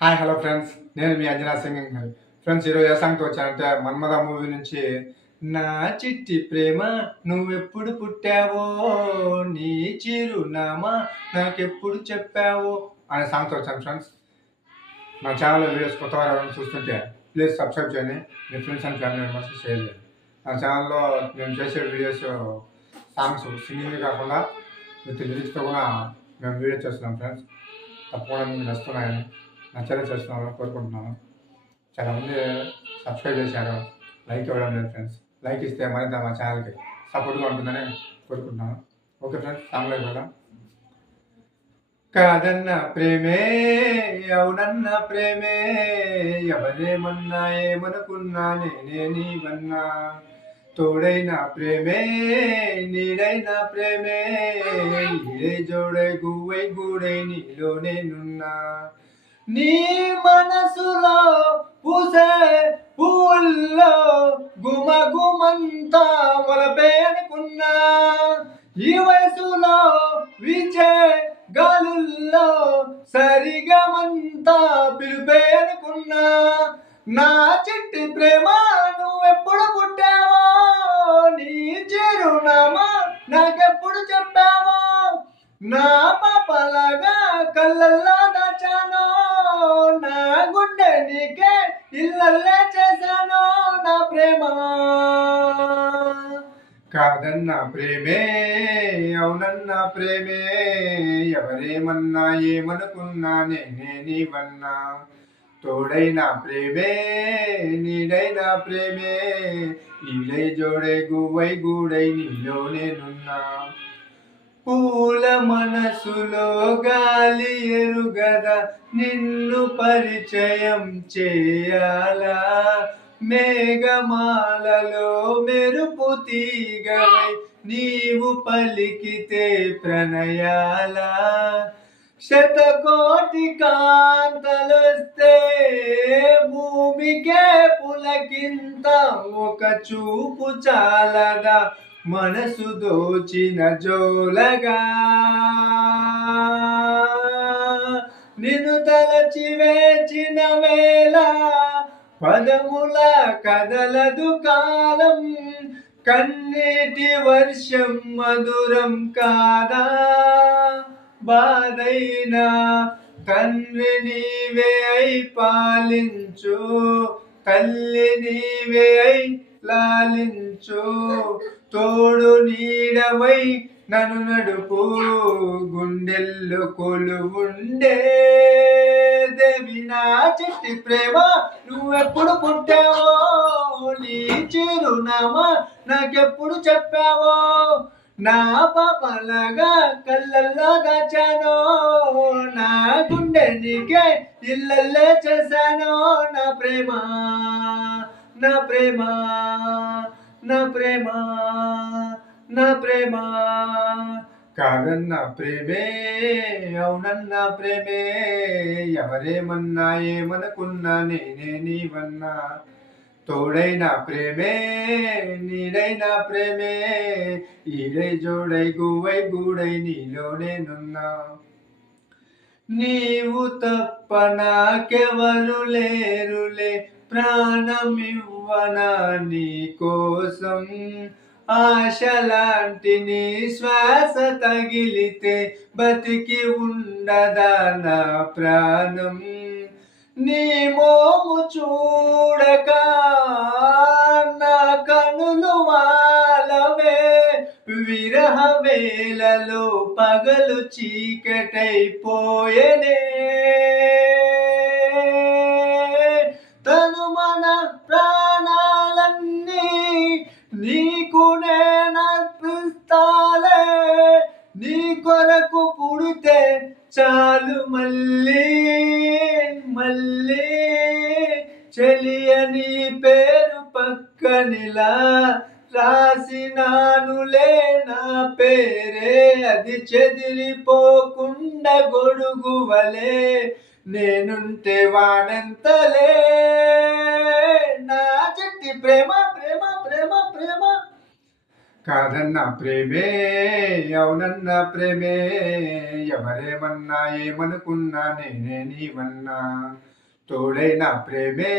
Hi hello friends, నేను మీ Anjana singing గారు. ఫ్రెండ్స్, ఈరోజు ఏ సాంగ్తో వచ్చానంటే మన్మథ మూవీ నుంచి నా చిట్టి ప్రేమ నువ్వెప్పుడు పుట్టావో, నీ చిరునామా నాకెప్పుడు చెప్పావో అనే సాంగ్తో వచ్చాను. ఫ్రెండ్స్, నా ఛానల్లో వీడియోస్ కొత్తగా ఎవరైనా చూస్తుంటే ప్లీజ్ సబ్స్క్రైబ్ చేయండి. మీ friends and family members share చేయండి. నా ఛానల్లో మేము చేసే వీడియోస్ సాంగ్స్ సింగింగ్ కాకుండా విత్ లిరిక్స్తో కూడా మేము వీడియో చేస్తున్నాం. ఫ్రెండ్స్, తప్పకుండా మీకు నచ్చుతున్నాయని నచ్చలే చేస్తున్నాను కోరుకుంటున్నాను. చాలామంది సబ్స్క్రైబ్ చేశారు, లైక్ ఇవ్వడం లేదు. ఫ్రెండ్స్, లైక్ ఇస్తే మరింత మా ఛానల్కి సపోర్ట్గా ఉంటుందని కోరుకుంటున్నాను. ఓకే ఫ్రెండ్స్, సాంగ్లోకి వెళ్దాం. కాదన్న ప్రేమే అవునన్న ప్రేమే, ఎవరేమన్నా ఏమనుకున్నా నేనే నీవన్నా, తోడైన ప్రేమే నీడైన ప్రేమే, ఈడే జోడై గువ్వై గూడై నీలో నేనున్నా, నీ మనసులో పూసే పూల్లో గుమగుమంతా వలపే అనుకున్నా, ఈ వయసులో వీచే గాలుల్లో సరిగమంతా పిలిపే అనుకున్నా, నా చిట్టి ప్రేమ నువ్వెప్పుడు పుట్టావో, నీ చిరునామా నాకెప్పుడు చెప్పావో, నా పాపలాగా కళ్ళల్లా దాచాను, నా గుండె నీకే ఇళ్ళల్లే చేశాను నా ప్రేమ. కాదన్న ప్రేమే అవునన్న ప్రేమే, ఎవరేమన్నా ఏమనుకున్నా నేనే నీవన్నా, తోడైన ప్రేమే నీడైన ప్రేమే, ఈడై జోడై గువ్వై గూడై నీలో నేనున్నా, పూల మనసులో గాలి ఎరుగదా నిన్ను పరిచయం చేయాలా, మేఘమాలలో మెరుపు తీగవై నీవు పలికితే ప్రణయాలా, శతకోటి కాంతలొస్తే భూమికే పులకింత, ఒక చూపు చాలదా మనసు దోచిన జోలగా, నిన్ను తలచి వేచిన వేళ పదముల కదలదు కాలం, కన్నీటి వర్షం మధురం కాదా, బాధైనా తండ్రి నీవే అయి పాలించు, తల్లి నీవే అయి లాలించు, తోడు నీడవై నన్ను నడుపు, గుండెల్లో కొలువుండే దేవి నా చిట్టి ప్రేమ నువ్వెప్పుడు పుట్టావో, నీ చిరునామా నాకెప్పుడు చెప్పావో, నా పాపలాగా కళ్ళల్లో దాచాను, నా గుండె నీకే ఇళ్ళల్లే చేశాను నా ప్రేమ, నా ప్రేమ, నా ప్రేమ, నా ప్రేమ. కాదన్న ప్రేమే అవునన్న ప్రేమే, ఎవరేమన్నా ఏమనుకున్నా నేనే నీవన్నా, తోడైన ప్రేమే నీడైన ప్రేమే, ఈడై జోడై గువ్వై గూడై నీలో నేనున్నా, నీవు తప్ప నాకెవరు లేరులే, ప్రాణమివ్వనా నీ కోసం, ఆశలాంటి నీ శ్వాస తగిలితే బతికి ఉండదా నా ప్రాణం, నీ మోము చూడక నా కనులు వాలవే, విరహ వేళలో పగలు చీకటైపోయేనే, తను మన ప్రాణాలన్నీ నీకు నేనర్పిస్తాలే, నీ కొరకు పుడితే చాలు మళ్ళీ మళ్ళీ, చెలియ నీ పేరు పక్కనిలా రాసినానులే, నా పేరే అది చెదిరిపోకుండా గొడుగువలే, నేనుంటే వానంతలే, నా చిట్టి ప్రేమ ప్రేమ ప్రేమ ప్రేమ. కాదన్న ప్రేమే అవునన్న ప్రేమే ఎవరేమన్నా ఏమనుకున్నా నేనే నీవన్నా తోడైన ప్రేమే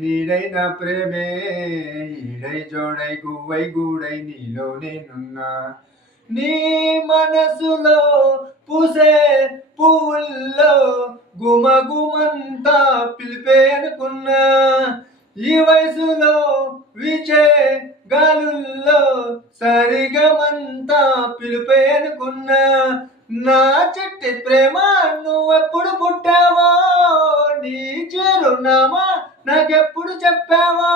నీడైన ప్రేమే ఈడై జోడై గువ్వై గూడై నీలో నేనున్నా నీ మనసులో పూసే పువ్వుల్లో గుమగుమంతా పిలిపే అనుకున్నా ఈ వయసులో విచే గాలుల్లో సరిగమంతా పిలిపే అనుకున్నా నా చిట్టి ప్రేమ నువ్వెప్పుడు పుట్టావో నీ చిరునామా నాకెప్పుడు చెప్పావో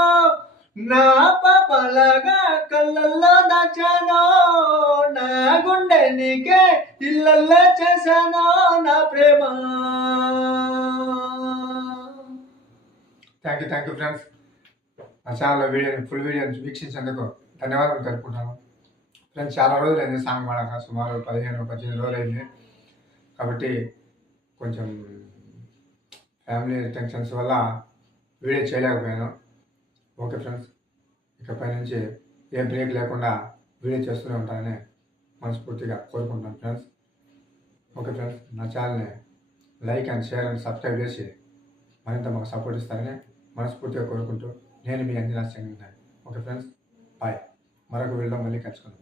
నా పాపలాగా కళ్ళల్లో దాచానో నా గుండె నీకే ఇళ్ళల్లో చేశానో నా ప్రేమ. Thank you friends. నా ఛానల్లో వీడియోని ఫుల్ వీడియోని వీక్షించేందుకు ధన్యవాదాలు తెలుపుకుంటాను ఫ్రెండ్స్. చాలా రోజులైంది సాంగ్ పాడాక, సుమారు 15-18 రోజులైంది. కాబట్టి కొంచెం ఫ్యామిలీ టెన్షన్స్ వల్ల వీడియో చేయలేకపోయాను. ఓకే ఫ్రెండ్స్, ఇకపై నుంచి ఏ బ్రేక్ లేకుండా వీడియో చేస్తూనే ఉంటానని మనస్ఫూర్తిగా కోరుకుంటున్నాను ఫ్రెండ్స్. ఓకే ఫ్రెండ్స్, నా ఛానల్ని like and share and subscribe చేసి మరింత మాకు సపోర్ట్ ఇస్తారని మనస్ఫూర్తిగా కోరుకుంటూ నేను మీ Anjana Singh. Okay friends, bye. మరొక వీడియోలో మళ్ళీ కలుసుకుందాం.